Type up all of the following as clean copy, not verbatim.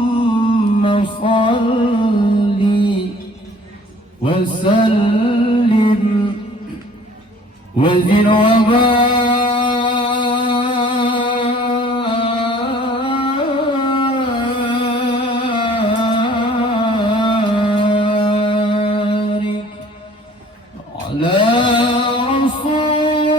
اللهم صل وسلم وزد وبارك على رسول الله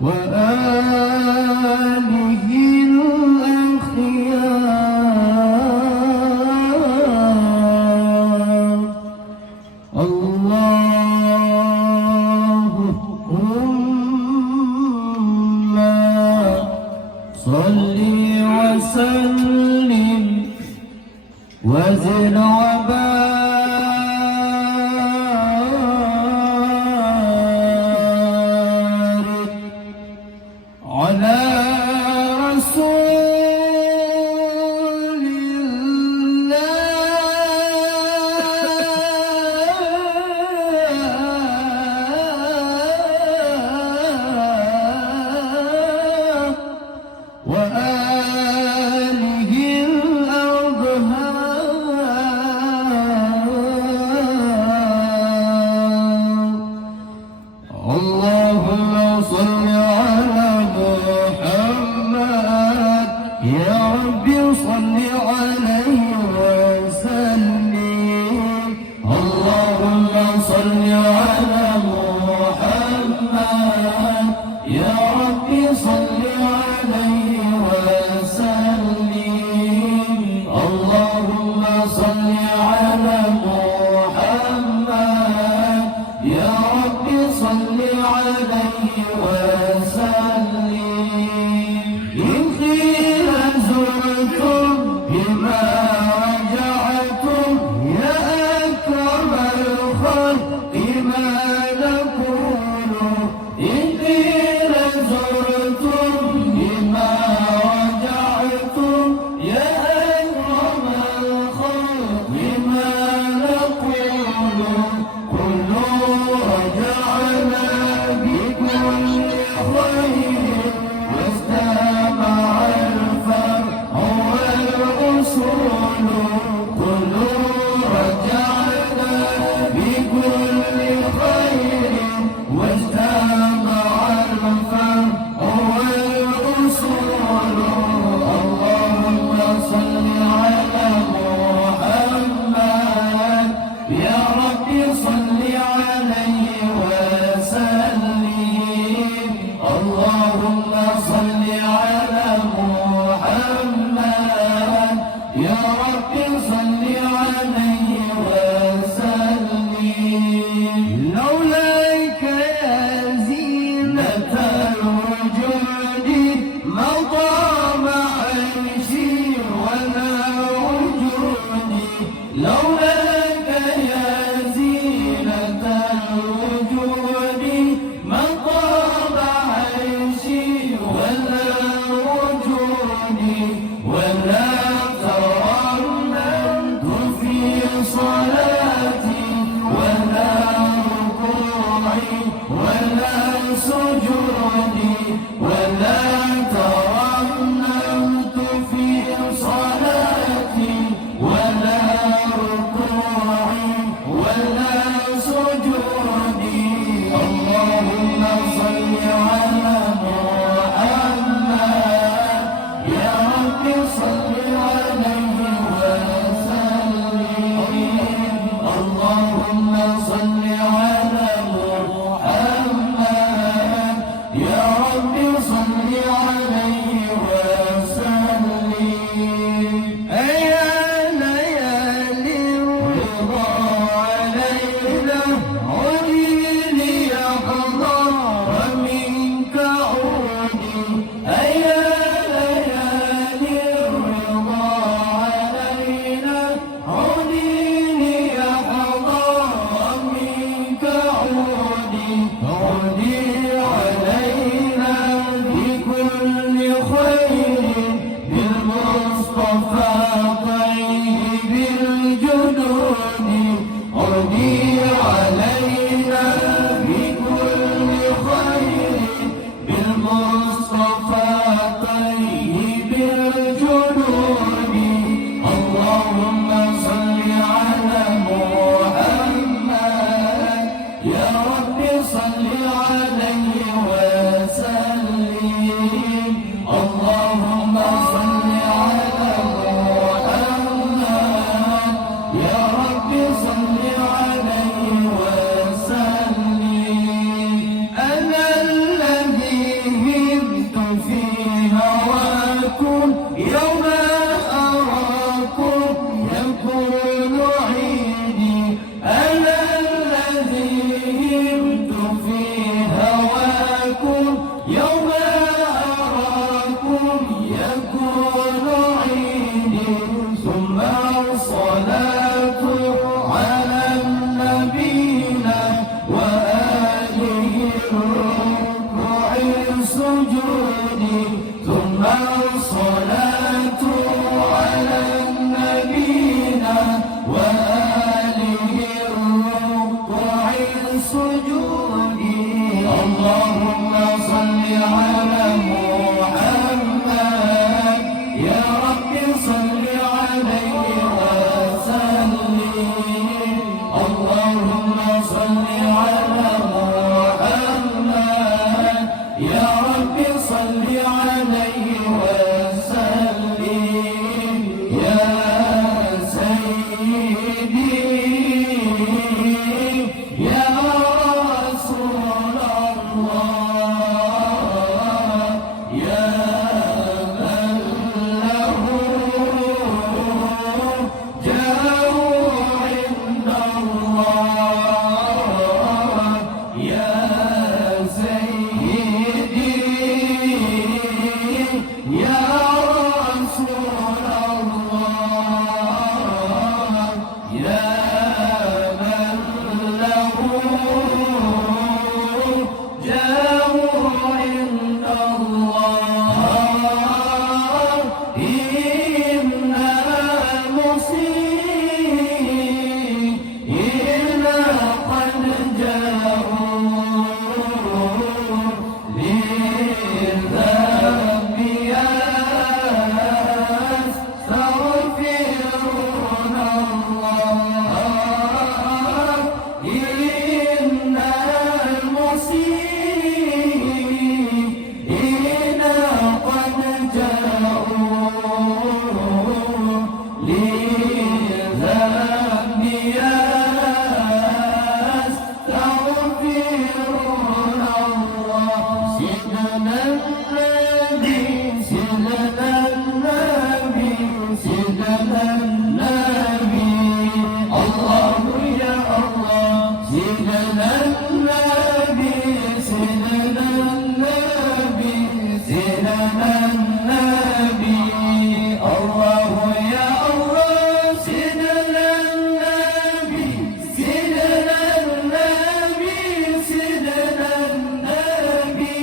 وآله الأخيار. اللهم صل وسلم وزد وبارك على رسول الله وآله الأطهار. اللهم صل على محمد يا رب صل عليه وسلم. اللهم صل على محمد يا رب صل عليه وسلم. اللهم صل على محمد يا رب صل عليه وسلم. إن قيل زرتم بما رجعتم يا أكرم الخلق ما نقول. إن قيل زرتم بما رجعتم يا أكرم الخلق ما نقول. كل رجعنا بكل خير واستمع الفرع والأصول. كل رجعنا بكل خير واستمع الفرع والأصول. اللهم صل على محمد يا رب صل عليه وسلم. اللهم صل على محمد يا رب صل عليه وسلم. لولاك يا زينة الوجود ما طاب عيشي ولا وجودي. لولاك يا زينة الوجود ما طاب عيشي ولا وجودي. ولا ترنمت في صلاتي ولا ركوعي ولا سجودي. ولا ترنمت في صلاتي ولا ركوعي ولا سجودي. اللهم صل على محمد يا رب صل عليه وسلم. اللهم صل على محمد يا رب صل عليه وسلم. أيا ليالي الرضا علينا عودي ليقظى ومنك عودي. أيا ليالي الرضا علينا عودي ليقظى ومنك عودي. عودي علينا بكل خير بالمصطفى صل عليه وسلم اللهم صل على محمد يا رب صل عليه وسلم أنا الذي هبت في هواكم يوم أراكم يكون عيدي أنا الذي هبت في هواكم يوم أراكم يكون عيدي ثم الصلاة على نبينا وآله الركوع السجود ثم الصلاة على نبينا وآله الركوع السجود اللهم صل على محمد يا رب صل عليه وسلم اللهم صل على محمد يا رب صل عليه وسلم يا سيدي يا رسول الله يا من له جاه عند الله يا سيدي يا رسول الله يا من له جاه عند الله إن المسيئين قد جاءوا للذنب يستغفرون الله إن المسيئين قد جاءوا للذنب يستغفرون الله سيدنا النبي سيدنا النبي سيدنا النبي الله يا الله سيدنا النبي سيدنا النبي سيدنا النبي الله يا الله سيدنا النبي سيدنا النبي سيدنا النبي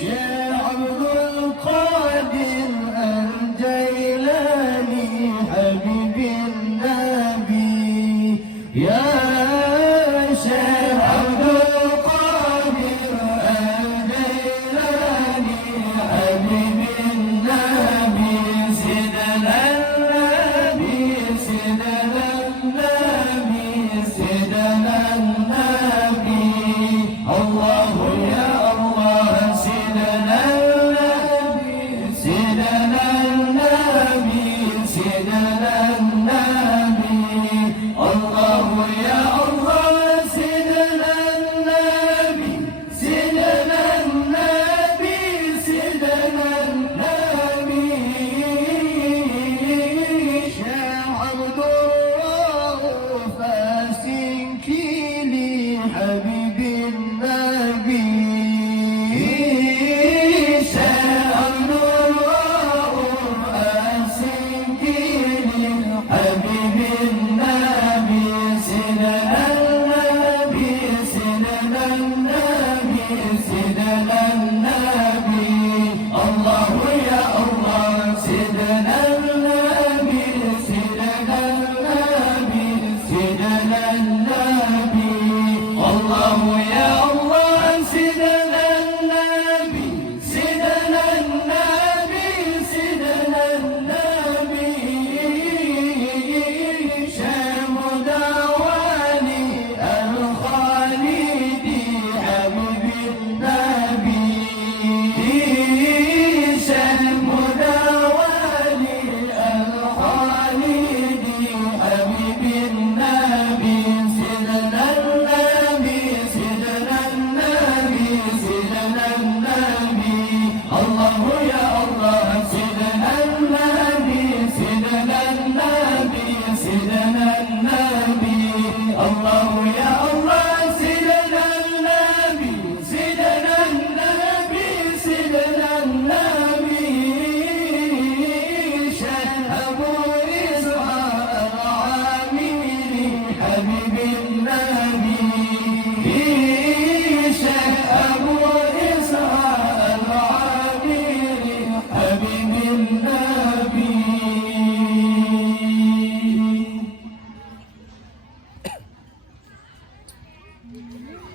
شيخ عبد القادر الجيلاني حبيب النبي يا شيخ عبد القادر الجيلاني حبيب النبي سيدنا النبي سيدنا النبي سيدنا النبي الله يا الله سيدنا النبي سيدنا النبي سيدنا النبي الله يا الله سيدنا النبي سيدنا النبي سيدنا النبي شيخ عبد الرؤوف السنكيلي حبيب النبي شيخ عبد الرؤوف السنكيلي حبيب النبي سيدنا النبي سيدنا النبي سيدنا النبي الله يا الله سيدنا النبي سيدنا النبي سيدنا النبي الله يا الله سيدنا النبي سيدنا النبي سيدنا النبي شام دواني النبي